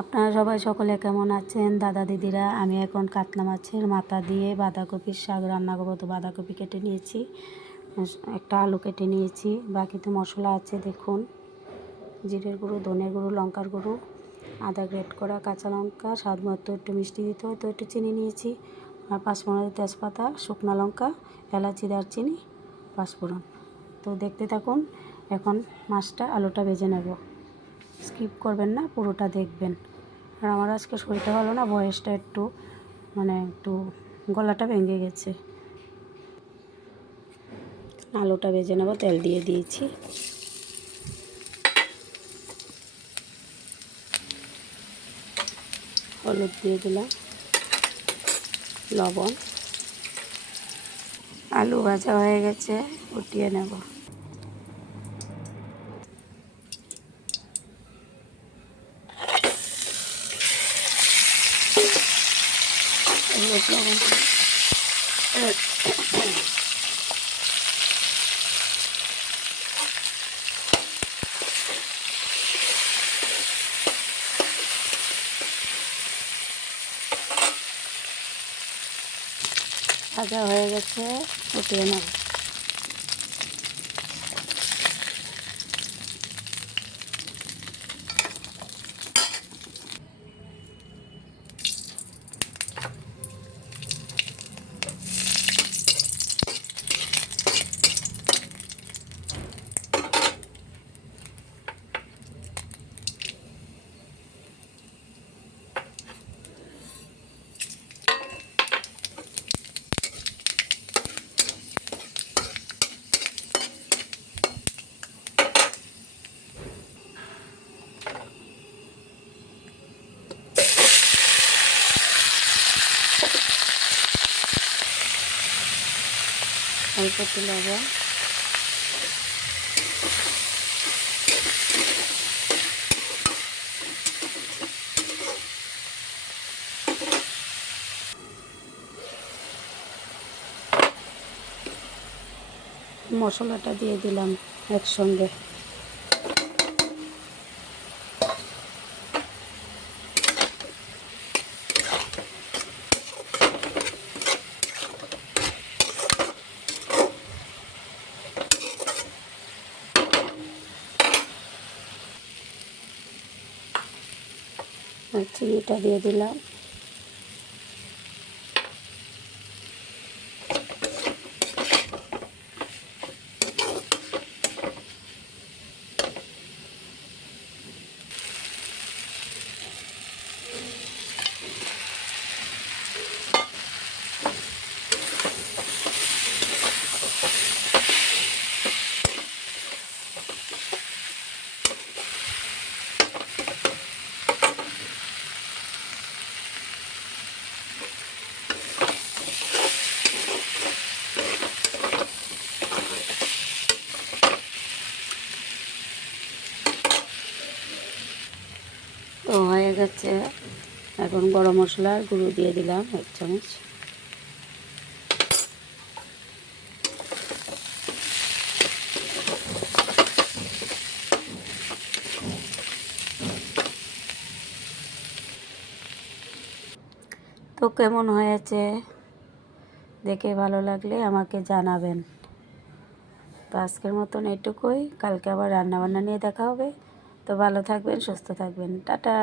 আপনারা সবাই সকলে কেমন আছেন দাদা দিদিরা? আমি এখন কাতলা মাছের মাথা দিয়ে বাঁধাকপির শাক রান্না করবো। তো বাঁধাকপি কেটে নিয়েছি, একটা আলু কেটে নিয়েছি, বাকিতে মশলা আছে দেখুন, জিরের গুঁড়ো, ধনের গুঁড়ো, লঙ্কার গুঁড়ো, আদা গ্রেট করা, কাঁচা লঙ্কা, স্বাদ মতো একটু মিষ্টি দিতে হয় তো একটু চিনি নিয়েছি, আর পাঁচফোড়ন, তেজপাতা, শুকনো লঙ্কা, এলাচি, দারচিনি, পাঁচফোড়ন। তো দেখতে থাকুন। এখন মাছটা আলুটা ভেজে নেব, স্কিপ করবেন না, পুরোটা দেখবেন। আর আমার আজকে শরীরটা ভালো না, ভয়েসটা একটু গলাটা ভেঙে গেছে। আলুটা ভেজে নেব, তেল দিয়ে দিয়েছি, হলুদ দিয়ে দিলাম, লবণ। আলু ভাজা হয়ে গেছে, উঠিয়ে নেব। হলুদ লবণ ভাজা হয়ে গেছে, উঠিয়ে নেব। অল্প একটু লবণ, মশলাটা দিয়ে দিলাম একসঙ্গে। আর চিনিটা দিয়ে দিলাম। তো হয়ে গেছে, এখন গরম মশলার গুঁড়ো দিয়ে দিলাম 1 চামচ। তো কেমন হয়েছে দেখে ভালো লাগলে আমাকে জানাবেন। তো আজকের মতন এটুকুই, কালকে আবার রান্নাবান্না নিয়ে দেখা হবে। তো ভালো থাকবেন, সুস্থ থাকবেন, টাটা।